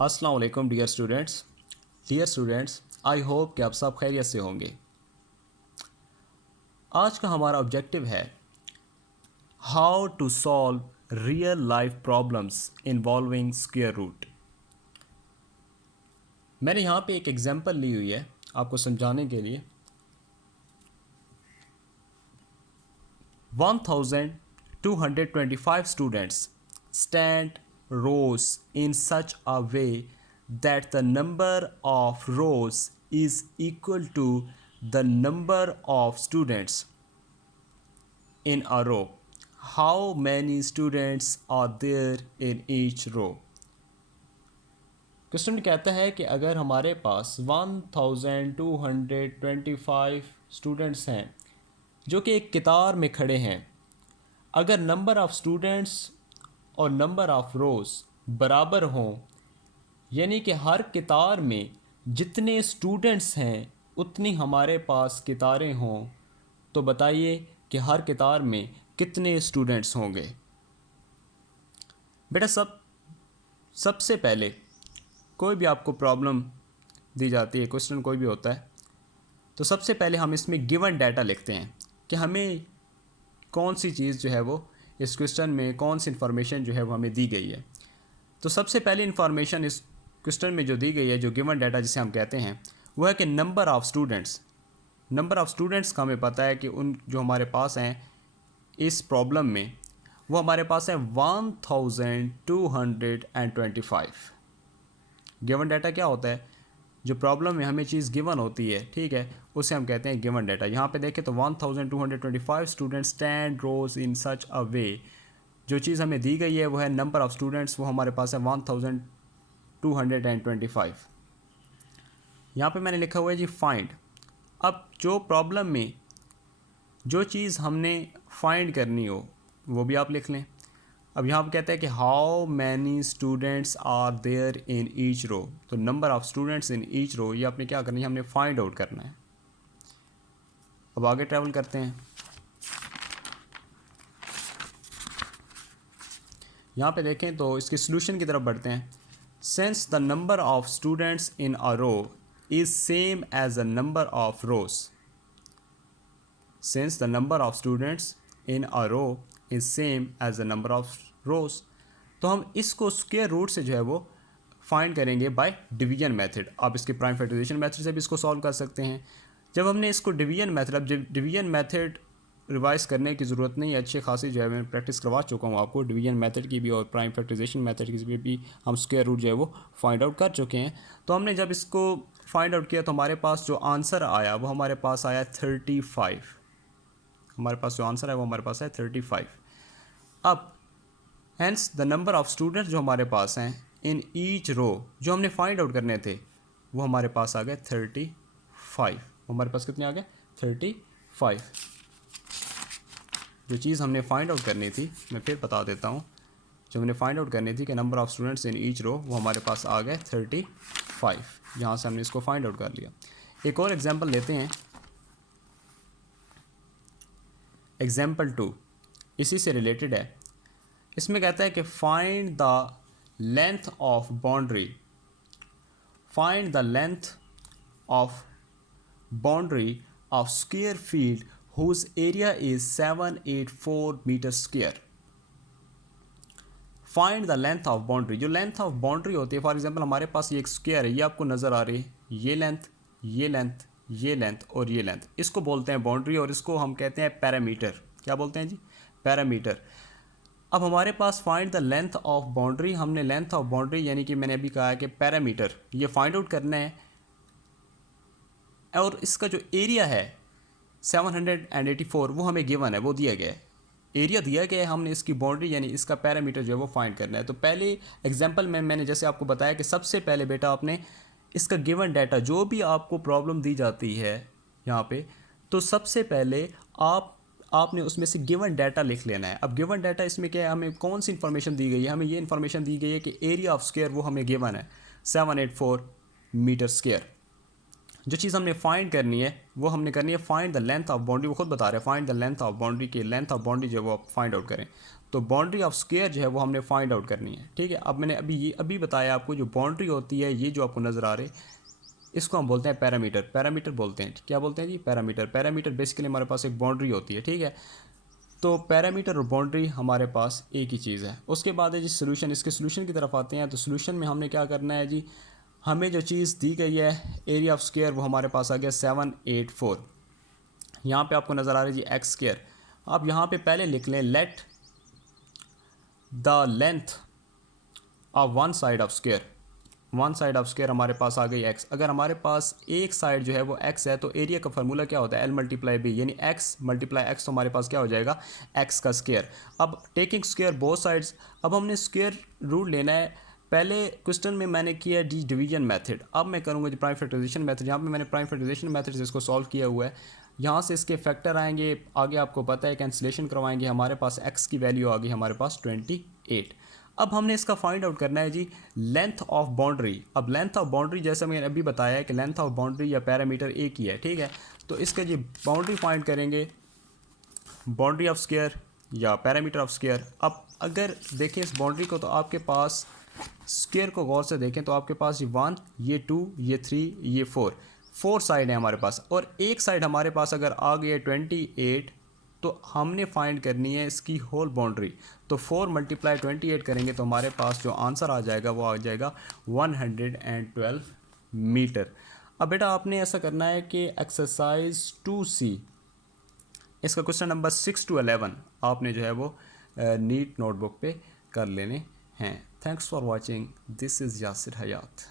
अस्सलाम वालेकुम dear students I hope कि आप सब खैरियत से होंगे। आज का हमारा ऑब्जेक्टिव है how to solve real life problems involving square root. मैंने यहाँ पे एक एग्जांपल ली हुई है आपको समझाने के लिए। 1225 students stand rows in such a way that the number of rows is equal to the number of students in a row. How many students are there in each row? Question कहता है कि अगर हमारे पास 1225 students हैं जो कि एक कतार में खड़े हैं, अगर नंबर ऑफ़ स्टूडेंट्स और नंबर ऑफ़ रोज़ बराबर हों, यानी कि हर कतार में जितने स्टूडेंट्स हैं उतनी हमारे पास कतारें हों, तो बताइए कि हर कतार में कितने स्टूडेंट्स होंगे। बेटा सबसे पहले कोई भी आपको प्रॉब्लम दी जाती है, क्वेश्चन कोई भी होता है, तो सबसे पहले हम इसमें गिवन डाटा लिखते हैं कि हमें कौन सी चीज़ जो है वो इस क्वेश्चन में कौन सी इन्फॉर्मेशन जो है वो हमें दी गई है। तो सबसे पहली इन्फॉर्मेशन इस क्वेश्चन में जो दी गई है, जो गिवन डाटा जिसे हम कहते हैं, वो है कि नंबर ऑफ़ स्टूडेंट्स का हमें पता है कि उन जो हमारे पास हैं इस प्रॉब्लम में, वो हमारे पास है 1225। गिवन डाटा क्या होता है? जो प्रॉब्लम में हमें चीज़ गिवन होती है, ठीक है, उसे हम कहते हैं गिवन डाटा। यहाँ पे देखें तो 1225 स्टूडेंट्स स्टैंड रोज इन सच अ वे, जो चीज़ हमें दी गई है वो है नंबर ऑफ़ स्टूडेंट्स, वो हमारे पास है 1225। यहाँ पे मैंने लिखा हुआ है जी फाइंड। अब जो प्रॉब्लम में जो चीज़ हमने फाइंड करनी हो वो भी आप लिख लें। अब यहाँ पर कहता है कि how many students are there in each row, तो number of students in each row ये आपने क्या करना है, हमने फाइंड आउट करना है। अब आगे ट्रैवल करते हैं। यहाँ पे देखें तो इसके सॉल्यूशन की तरफ बढ़ते हैं। Since the number of students in a row is same as the number of rows, since the number of students in a row is same as the number of rows, तो हम इसको square root से जो है वो find करेंगे by division method. आप इसके प्राइम फैक्टराइजेशन मेथड से भी इसको सॉल्व कर सकते हैं। जब हमने इसको डिवीजन मेथड, अब डिवीजन मेथड रिवाइज करने की ज़रूरत नहीं है, अच्छी खासी जो है मैं प्रैक्टिस करवा चुका हूँ आपको डिवीजन मेथड की भी और प्राइम फैक्टराइजेशन मेथड की भी हम स्क्वायर रूट जो है वो फाइंड आउट कर चुके हैं। तो हमने जब इसको फाइंड आउट किया तो हमारे पास जो आंसर आया वो हमारे पास आया 35। हमारे पास जो आंसर है वो हमारे पास है 35। अब hence the number of students जो हमारे पास हैं इन ईच रो जो हमने फाइंड आउट करने थे वो हमारे पास आ गए 35। हमारे पास कितने आ गए? 35। जो चीज़ हमने फाइंड आउट करनी थी, मैं फिर बता देता हूँ, जो हमने फाइंड आउट करनी थी कि number of students in each row, वो हमारे पास आ गए 35। यहाँ से हमने इसको फाइंड आउट कर लिया। एक और एग्जांपल लेते हैं, एग्जांपल 2 इसी से रिलेटेड है। इसमें कहता है कि find the length of boundary, find the length of boundary of square field whose area is 784 metre square. Find the length of boundary, जो लेंथ ऑफ बाउंड्री होती है, फॉर एग्जांपल हमारे पास ये एक स्क्वायर है, ये आपको नज़र आ रही है, ये लेंथ, ये लेंथ, ये लेंथ और ये लेंथ, इसको बोलते हैं बाउंड्री और इसको हम कहते हैं पैरामीटर। क्या बोलते हैं जी? पैरामीटर। अब हमारे पास find the length of boundary, हमने लेंथ ऑफ बाउंड्री यानी कि मैंने अभी कहा है कि पैरामीटर ये फाइंड आउट करना है, और इसका जो एरिया है 784 वो हमें गिवन है, वो दिया गया है, एरिया दिया गया है, हमने इसकी बाउंड्री यानी इसका पैरामीटर जो है वो फाइंड करना है। तो पहले एग्जांपल में मैंने जैसे आपको बताया कि सबसे पहले बेटा आपने इसका गिवन डाटा, जो भी आपको प्रॉब्लम दी जाती है यहाँ पे, तो सबसे पहले आपने उसमें से गिवन डाटा लिख लेना है। अब गिवन डाटा इसमें क्या है, हमें कौन सी इन्फॉर्मेशन दी गई है? हमें ये इन्फॉर्मेशन दी गई है कि एरिया ऑफ स्क्वायर वो हमें गिवन है 784 मीटर स्क्वायर। जो चीज़ हमने फाइंड करनी है वो हमने करनी है find the length of boundary. वो खुद बता रहे हैं find the length of boundary की लेंथ ऑफ बाउंड्री जो है वो आप फाइंड आउट करें। तो बाउंड्री ऑफ स्क्वायर जो है वो हमने फाइंड आउट करनी है, ठीक है। अब मैंने अभी बताया आपको, जो बाउंड्री होती है ये जो आपको नज़र आ रहे इसको हम बोलते हैं पैरामीटर। पैरामीटर बोलते हैं, क्या बोलते हैं जी? पैरामीटर। पैरामीटर बेसिकली हमारे पास एक बाउंड्री होती है, ठीक है। तो पैरामीटर और बाउंड्री हमारे पास एक ही चीज़ है। उसके बाद है जी सोल्यूशन। इसके सोल्यूशन की तरफ आते हैं। तो सोल्यूशन में हमने क्या करना है जी, हमें जो चीज़ दी गई है एरिया ऑफ स्क्वायर वो हमारे पास आ गया 784। यहाँ पे आपको नज़र आ रहा है जी एक्स स्क्वायर। आप यहाँ पे पहले लिख लें let the length of one side of square. One side of square हमारे पास आ गई एक्स। अगर हमारे पास एक साइड जो है वो एक्स है तो एरिया का फार्मूला क्या होता है? एल मल्टीप्लाई बी, यानी एक्स मल्टीप्लाई एक्स। तो हमारे पास क्या हो जाएगा? एक्स का स्क्वायर। अब टेकिंग स्क्वायर बोथ साइड्स, अब हमने स्क्वायर रूट लेना है। पहले क्वेश्चन में मैंने किया डी डिवीजन मेथड, अब मैं करूँगा जो प्राइम फैक्टराइजेशन मेथड। यहाँ पे मैंने प्राइम फैक्टराइजेशन मेथड से इसको सॉल्व किया हुआ है। यहाँ से इसके फैक्टर आएंगे, आगे आपको पता है कैंसिलेशन करवाएंगे। हमारे पास एक्स की वैल्यू आ गई हमारे पास 28। अब हमने इसका फाइंड आउट करना है जी लेंथ ऑफ बाउंड्री। अब लेंथ ऑफ बाउंड्री जैसे मैंने अभी बताया है कि लेंथ ऑफ बाउंड्री या पैरामीटर एक ही है, ठीक है। तो इसके जी बाउंड्री फाइंड करेंगे, बाउंड्री ऑफ स्क्वायर या पैरामीटर ऑफ स्क्वायर। अब अगर देखें इस बाउंड्री को, तो आपके पास स्क्वायर को गौर से देखें तो आपके पास ये 1, ये 2, ये 3, ये 4 साइड है हमारे पास। और एक साइड हमारे पास अगर आ गई है 28, तो हमने फाइंड करनी है इसकी होल बाउंड्री। तो 4 × 28 करेंगे तो हमारे पास जो आंसर आ जाएगा वो आ जाएगा 112 मीटर। अब बेटा आपने ऐसा करना है कि एक्सरसाइज 2C इसका क्वेश्चन नंबर 6 to 11 आपने जो है वो नीट नोटबुक पे कर लेने हैं। Thanks for watching. This is Yasir Hayat.